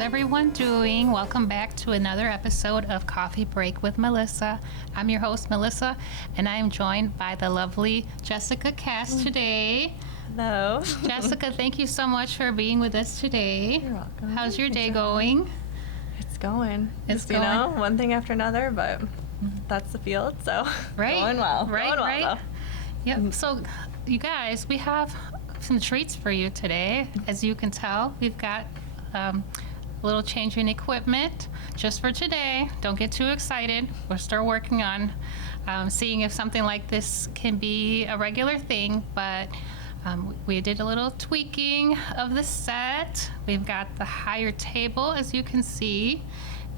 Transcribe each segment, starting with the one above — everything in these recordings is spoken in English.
How's everyone doing? Welcome back to another episode of Coffee Break with Melissa. I'm your host, Melissa, and I am joined by the lovely Jessica Cass today. Hello. Jessica, thank you so much for being with us today. You're welcome. How's your day going? It's going. It's Just, going. one thing after another, but that's the field, so Right. going well. Right, going well, right. though. Yep. So, you guys, we have some treats for you today. As you can tell, we've got a little change in equipment just for today. Don't get too excited. We're still working on seeing if something like this can be a regular thing, but we did a little tweaking of the set. We've got the higher table, as you can see,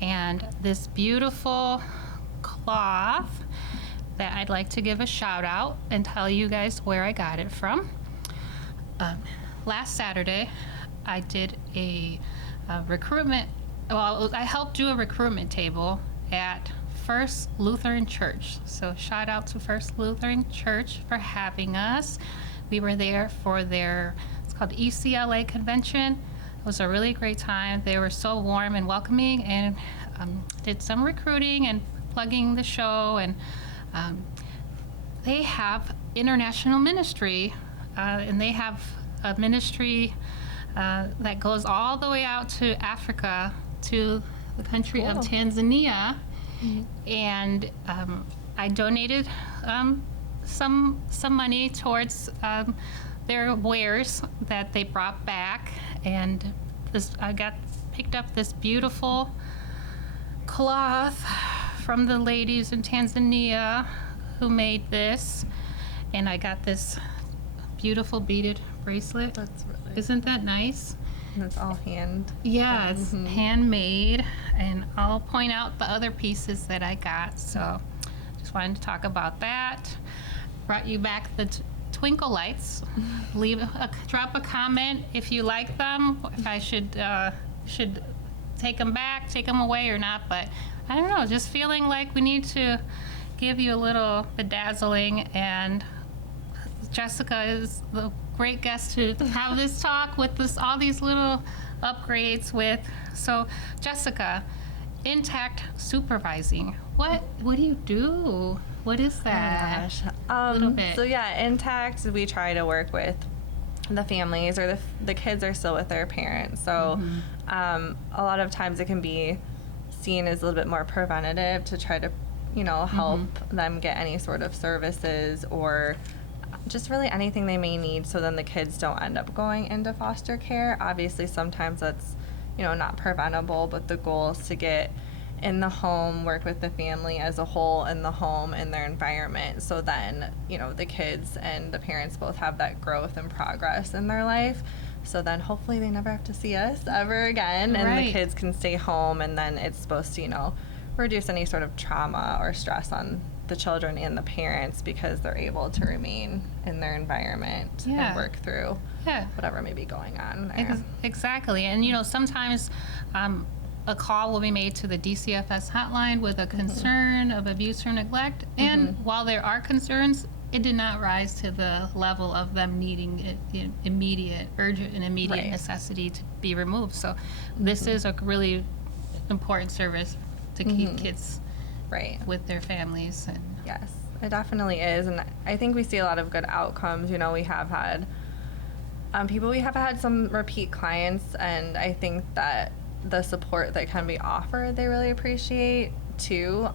and this beautiful cloth that I'd like to give a shout out and tell you guys where I got it from. Last Saturday, I did a recruitment, I helped do a recruitment table at First Lutheran Church. So shout out to First Lutheran Church for having us. We were there for their, it's called ECLA convention. It was a really great time. They were so warm and welcoming, and did some recruiting and plugging the show, and they have international ministry, and they have a ministry that goes all the way out to Africa, to the country of Tanzania. Mm-hmm. And I donated some money towards their wares that they brought back, and I picked up this beautiful cloth from the ladies in Tanzania who made this, and I got this beautiful beaded bracelet. That's really Isn't that nice? And it's all hand. Yeah, it's handmade, and I'll point out the other pieces that I got. So just wanted to talk about that. Brought you back the twinkle lights. Drop a comment if you like them, if I should take them back, take them away or not. But I don't know, just feeling like we need to give you a little bedazzling, and Jessica is the great guest to have this talk with all these little upgrades with. So Jessica, intact supervising. What do you do? What is that? Oh my gosh. Little bit. So yeah, intact, we try to work with the families, or the kids are still with their parents. So a lot of times it can be seen as a little bit more preventative to try to, help them get any sort of services or just really anything they may need, so then the kids don't end up going into foster care. Obviously, sometimes that's, not preventable, but the goal is to get in the home, work with the family as a whole in the home, in their environment, so then, the kids and the parents both have that growth and progress in their life. So then hopefully they never have to see us ever again, and the kids can stay home, and then it's supposed to, reduce any sort of trauma or stress on the children and the parents, because they're able to remain in their environment and work through whatever may be going on there. Exactly. And sometimes a call will be made to the DCFS hotline with a concern of abuse or neglect, and while there are concerns, it did not rise to the level of them needing urgent necessity to be removed. So this is a really important service to keep kids with their families. And yes, it definitely is, and I think we see a lot of good outcomes. We have had we have had some repeat clients, and I think that the support that can be offered, they really appreciate too.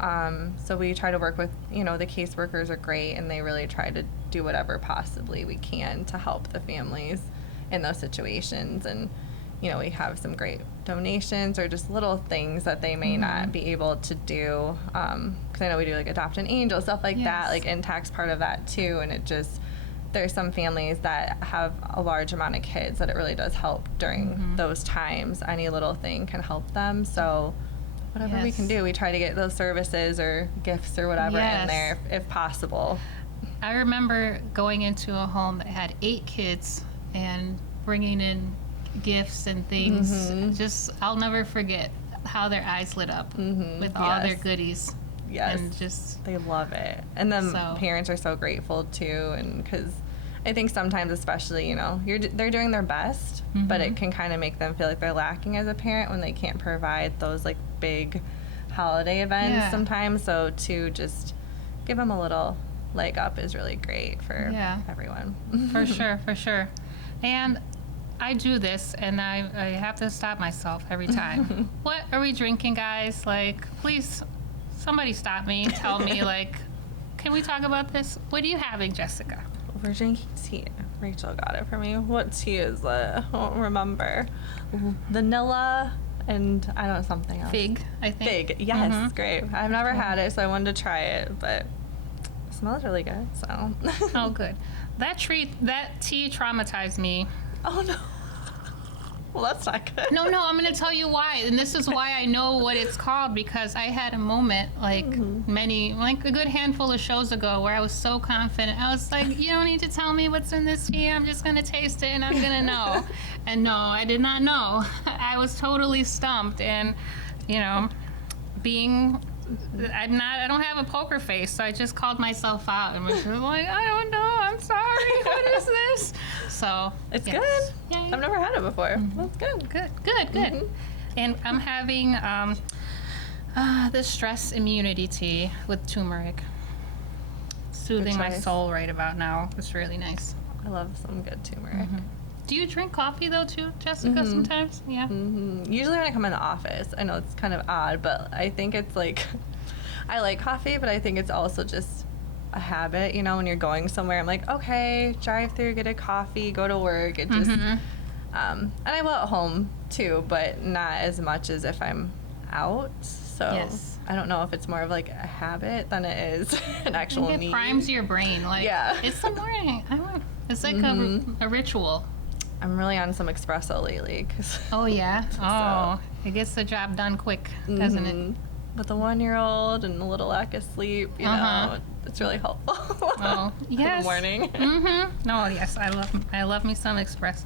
So we try to work with, the caseworkers are great, and they really try to do whatever possibly we can to help the families in those situations. And we have some great donations or just little things that they may not be able to do. Because I know we do like Adopt an Angel, stuff like that, like Intact's part of that too. And there's some families that have a large amount of kids that it really does help during those times. Any little thing can help them. So whatever we can do, we try to get those services or gifts or whatever in there if possible. I remember going into a home that had 8 kids and bringing in gifts and things. Just, I'll never forget how their eyes lit up with all their goodies. Yes, and just they love it, and then parents are so grateful too, and because I think sometimes, especially, they're doing their best, but it can kind of make them feel like they're lacking as a parent when they can't provide those like big holiday events sometimes. So to just give them a little leg up is really great for everyone. For sure. And I do this, and I have to stop myself every time. What are we drinking, guys? Like, please, somebody stop me, tell me, like, can we talk about this? What are you having, Jessica? We're drinking tea. Rachel got it for me. What tea is it? I don't remember. Vanilla and I don't know, something else. Fig, I think. Fig, yes, great. I've never had it, so I wanted to try it, but it smells really good, so. Oh, good. That tea traumatized me. Oh, no. Well, that's not good. No, I'm going to tell you why. And this is why I know what it's called, because I had a moment like a good handful of shows ago where I was so confident. I was like, you don't need to tell me what's in this tea. I'm just going to taste it and I'm going to know. And no, I did not know. I was totally stumped. And, I don't have a poker face, so I just called myself out and was like, I don't know, I'm sorry, what is this? So it's good. Yeah. I've never had it before. Well, it's good. Good. And I'm having the stress immunity tea with turmeric. Soothing my soul right about now. It's really nice. I love some good turmeric. Do you drink coffee though too, Jessica, sometimes? Yeah. Usually when I come in the office. I know it's kind of odd, but I think it's like, I like coffee, but I think it's also just a habit, when you're going somewhere. I'm like, okay, drive through, get a coffee, go to work. It just, and I will at home too, but not as much as if I'm out. So I don't know if it's more of like a habit than it is an actual need. It primes your brain. Like, it's the morning. It's like a ritual. I'm really on some espresso lately. Oh, yeah? It gets the job done quick, doesn't it? With a 1-year-old and a little lack of sleep, it's really helpful. Oh, yes. In the morning. No, yes, I love me some espresso.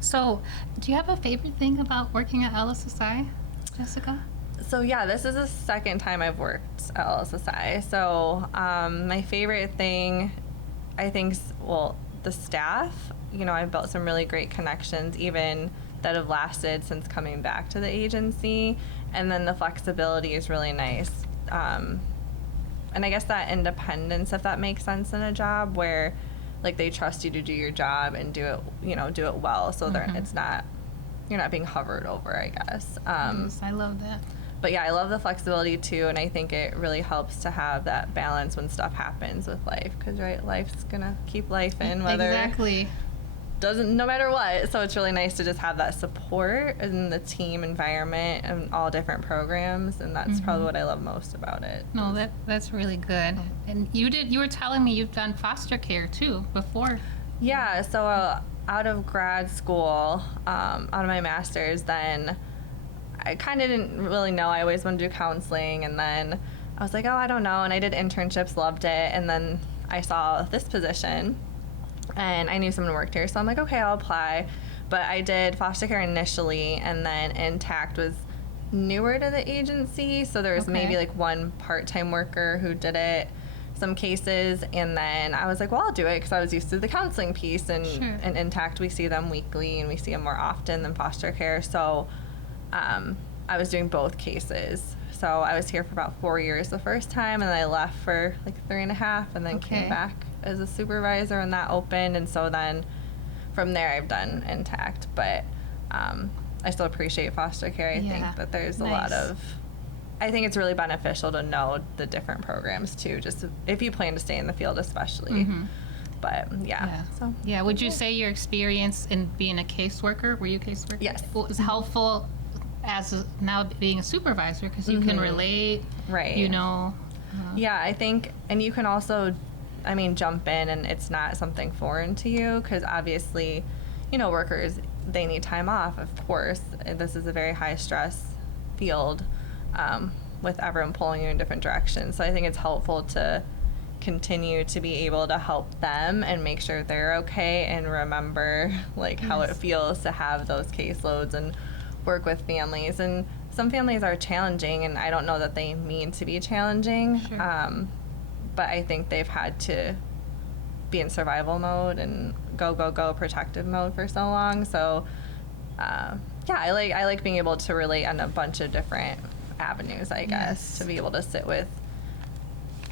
So, do you have a favorite thing about working at LSSI, Jessica? So, this is the second time I've worked at LSSI. So, my favorite thing, I think, the staff. I've built some really great connections, even that have lasted since coming back to the agency. And then the flexibility is really nice. And I guess that independence, if that makes sense in a job, where like they trust you to do your job and do it well. So you're not being hovered over, I guess. Yes, I love that. But I love the flexibility too, and I think it really helps to have that balance when stuff happens with life, because life's gonna keep life in, whether no matter what. So it's really nice to just have that support in the team environment and all different programs, and that's probably what I love most about it. No, that's really good. And you were telling me you've done foster care too before. Yeah, so out of grad school, out of my master's, then I kind of didn't really know. I always wanted to do counseling, and then I was like, I don't know, and I did internships, loved it, and then I saw this position, and I knew someone who worked here, so I'm like, okay, I'll apply. But I did foster care initially, and then Intact was newer to the agency, so there was maybe like one part-time worker who did it, some cases, and then I was like, well, I'll do it, because I was used to the counseling piece, and in Intact we see them weekly, and we see them more often than foster care, so I was doing both cases. So I was here for about 4 years the first time, and then I left for like 3.5, and then came back as a supervisor, and that opened. And so then from there I've done Intact, but I still appreciate foster care. I think that there's a lot of, I think it's really beneficial to know the different programs too, just if you plan to stay in the field especially. But would you say your experience in being a caseworker, were you a caseworker? Yes. Was helpful as now being a supervisor, because you can relate, right? Yeah, I think, and you can also, jump in, and it's not something foreign to you, because obviously, workers, they need time off, of course. This is a very high stress field, with everyone pulling you in different directions. So I think it's helpful to continue to be able to help them and make sure they're okay, and remember how it feels to have those caseloads and work with families. And some families are challenging, and I don't know that they mean to be challenging, but I think they've had to be in survival mode and go protective mode for so long. So yeah, I like being able to relate on a bunch of different avenues, I guess, to be able to sit with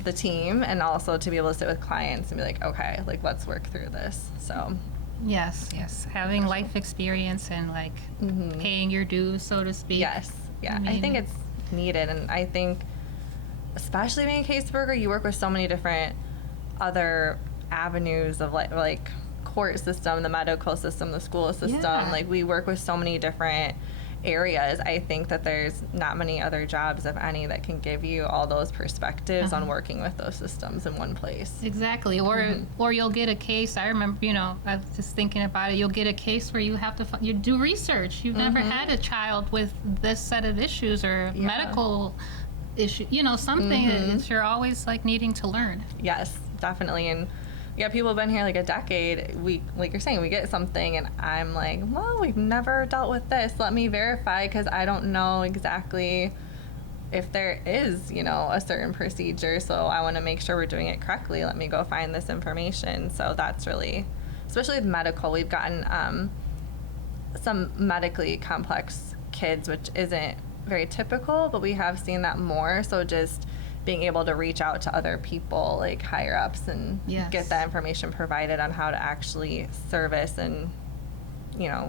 the team and also to be able to sit with clients and be like, okay, like let's work through this. So Yes, having life experience and like paying your dues, so to speak. yes, yeah, I mean, think it's needed, and I think especially being a caseworker, you work with so many different other avenues of like court system, the medical system, the school system. Yeah. Like we work with so many different areas. I think that there's not many other jobs, if any, that can give you all those perspectives on working with those systems in one place. Exactly, or you'll get a case. I remember, I was just thinking about it. You'll get a case where you have to you do research. You've never had a child with this set of issues or medical issue. Something that you're always like needing to learn. Yes, definitely. And yeah, people have been here like a decade. We, like you're saying, we get something and I'm like, well, we've never dealt with this. Let me verify, because I don't know exactly if there is, a certain procedure. So I want to make sure we're doing it correctly. Let me go find this information. So that's really, especially with medical, we've gotten some medically complex kids, which isn't very typical, but we have seen that more. So just being able to reach out to other people, like higher ups, and get that information provided on how to actually service and,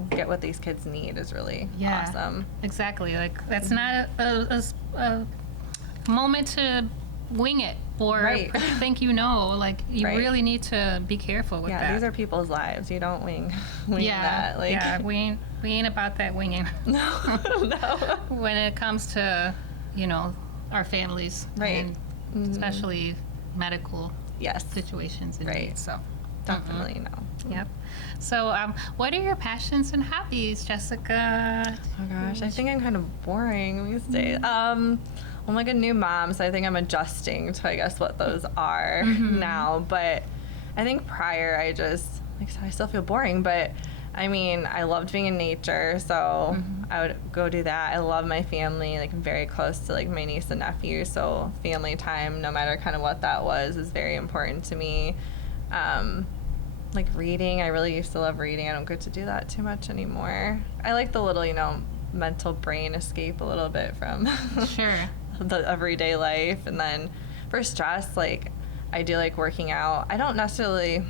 get what these kids need is really awesome. Exactly. Like that's not a moment to wing it or think like you really need to be careful with that. Yeah, these are people's lives. You don't wing that. Like, yeah, we ain't about that winging. No. When it comes to, our families, and especially medical situations. Indeed, so definitely no. Yep. So, what are your passions and hobbies, Jessica? Oh gosh, I think I'm kind of boring these days. I'm like a new mom, so I think I'm adjusting to, I guess, what those are now. But I think prior, I still feel boring, but I mean, I loved being in nature, so I would go do that. I love my family, like I'm very close to like my niece and nephew, so family time, no matter kind of what that was, is very important to me. Like reading, I really used to love reading. I don't get to do that too much anymore. I like the little, mental brain escape a little bit from the everyday life. And then for stress, like I do like working out. I don't necessarily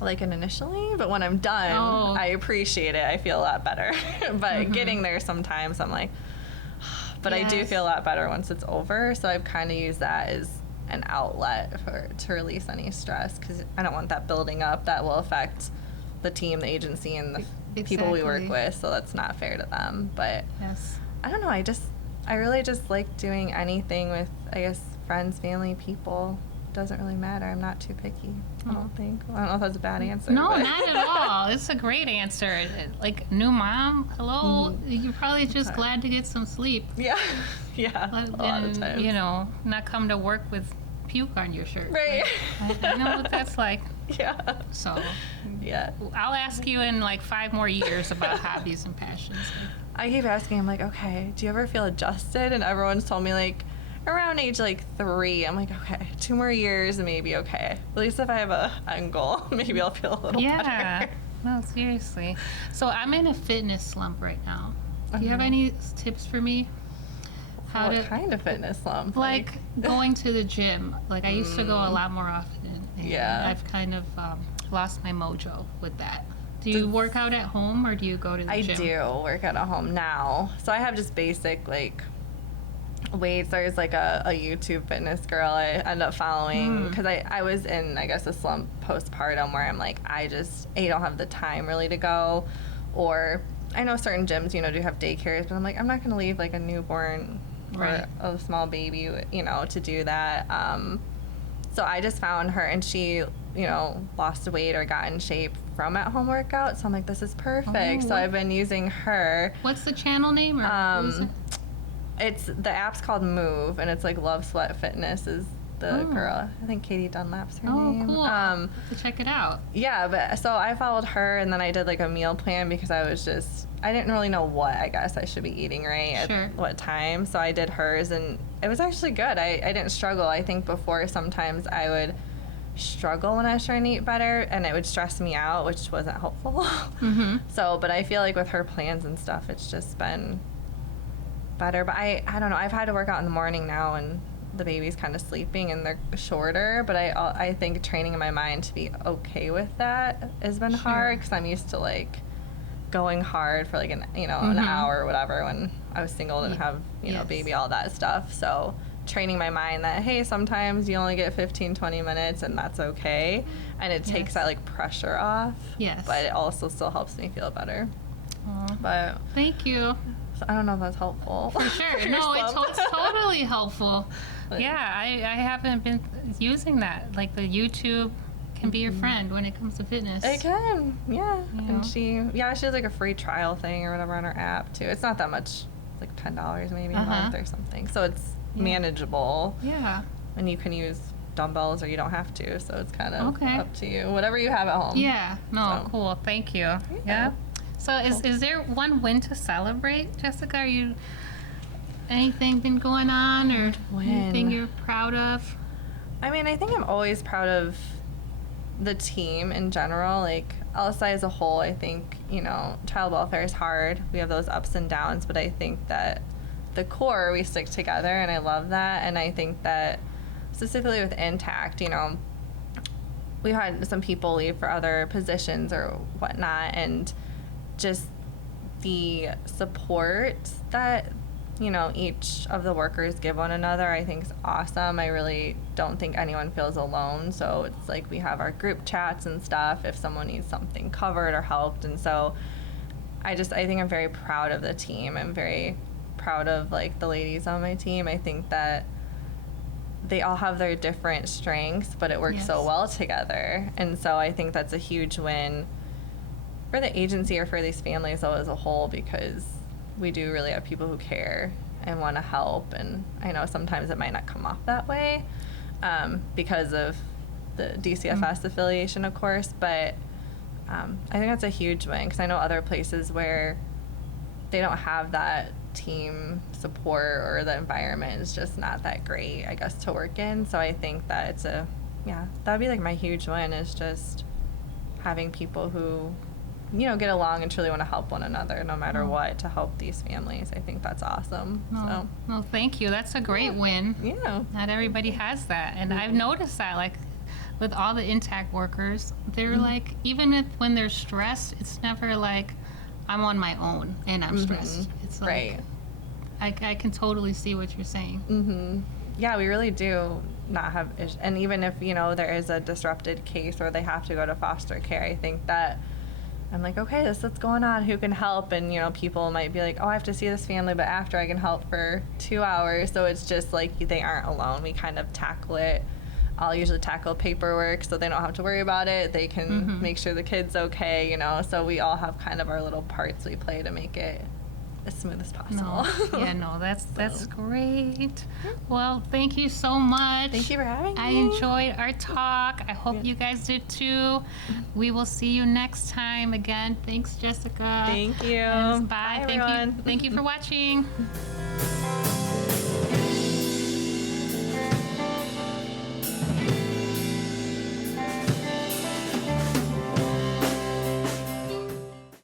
like it initially, but when I'm done, I appreciate it. I feel a lot better. But getting there sometimes, I'm like, but I do feel a lot better once it's over. So I've kind of used that as an outlet to release any stress, because I don't want that building up. That will affect the team, the agency, and the people we work with. So that's not fair to them. But I don't know. I really just like doing anything with, I guess, friends, family, people. Doesn't really matter. I'm not too picky, I don't think. I don't know if that's a bad answer. No, not at all. It's a great answer. Like, new mom, hello, you're probably just glad to get some sleep. Yeah, a lot of times. Not come to work with puke on your shirt. Right. I know what that's like. Yeah. So, yeah. I'll ask you in like 5 more years about hobbies and passions. I keep asking, I'm like, okay, do you ever feel adjusted? And everyone's told me, like, around age 3, I'm like, okay, 2 more years and maybe okay. At least if I have a end goal, maybe I'll feel a little better. No, seriously. So I'm in a fitness slump right now. Do you have any tips for me? What kind of fitness slump? Like going to the gym. Like I used to go a lot more often. And I've kind of lost my mojo with that. Do you work out at home or do you go to the gym? I do work out at home now. So I have just basic weights. There's like a YouTube fitness girl I end up following, because I was in, I guess, a slump postpartum where I'm like, I don't have the time really to go. Or I know certain gyms, do have daycares, but I'm like, I'm not going to leave like a newborn or a small baby, to do that. So I just found her, and she, lost weight or got in shape from at-home workouts. So I'm like, this is perfect. So I've been using her. What's the channel name? Or what is it? It's the app's called Move, and it's like Love Sweat Fitness is the girl. I think Katie Dunlap's her name. Oh, cool. To check it out. Yeah, but so I followed her, and then I did like a meal plan because I didn't really know what, I guess, I should be eating at what time. So I did hers, and it was actually good. I didn't struggle. I think before sometimes I would struggle when I was trying to eat better, and it would stress me out, which wasn't helpful. So, but I feel like with her plans and stuff, it's just been better. But I don't know. I've had to work out in the morning now, and the baby's kind of sleeping, and they're shorter. But I think training in my mind to be okay with that has been hard, because I'm used to like going hard for like an hour or whatever when I was single and have baby, all that stuff. So training my mind that, hey, sometimes you only get 15-20 minutes and that's okay, and it takes that like pressure off. But it also still helps me feel better. But thank you. So I don't know if that's helpful. For sure. No, it's totally helpful. Yeah, I haven't been using that. Like the YouTube can be your friend when it comes to fitness. It can, yeah. And she has like a free trial thing or whatever on her app too. It's not that much. It's like $10 maybe a month or something. So it's manageable. Yeah. And you can use dumbbells or you don't have to. So it's kind of up to you. Whatever you have at home. Yeah. No, cool. Thank you. Yeah. So is there one win to celebrate, Jessica? Are you anything been going on or anything you're proud of? I mean, I think I'm always proud of the team in general. Like LSI as a whole, I think, child welfare is hard. We have those ups and downs, but I think that the core, we stick together, and I love that. And I think that specifically with Intact, we had some people leave for other positions or whatnot, and just the support that each of the workers give one another, I think is awesome. I really don't think anyone feels alone. So it's like we have our group chats and stuff if someone needs something covered or helped. And so I think I'm very proud of the team. I'm very proud of like the ladies on my team. I think that they all have their different strengths, but it works so well together. And so I think that's a huge win for the agency or for these families though as a whole, because we do really have people who care and want to help. And I know sometimes it might not come off that way because of the DCFS affiliation, of course, but I think that's a huge win, because I know other places where they don't have that team support or the environment is just not that great, I guess, to work in. So I think that it's that would be like my huge win, is just having people who get along and truly want to help one another no matter what, to help these families. I think that's awesome. Well, thank you. That's a great win. Yeah. Not everybody has that. And I've noticed that, like, with all the Intact workers, they're like, even when they're stressed, it's never like, I'm on my own and I'm stressed. It's like, I can totally see what you're saying. Yeah, we really do not have issues. And even if, there is a disrupted case or they have to go to foster care, I think that I'm like, okay, this is what's going on. Who can help? And, people might be like, oh, I have to see this family, but after I can help for 2 hours. So it's just like they aren't alone. We kind of tackle it. I'll usually tackle paperwork so they don't have to worry about it. They can make sure the kid's okay, So we all have kind of our little parts we play to make it as smooth as possible. That's great. Well, thank you so much. Thank you for having me. I enjoyed our talk. I hope you guys did too. We will see you next time. Again, thanks, Jessica. Thank you. Bye. Bye, Thank everyone. you. Thank you for watching.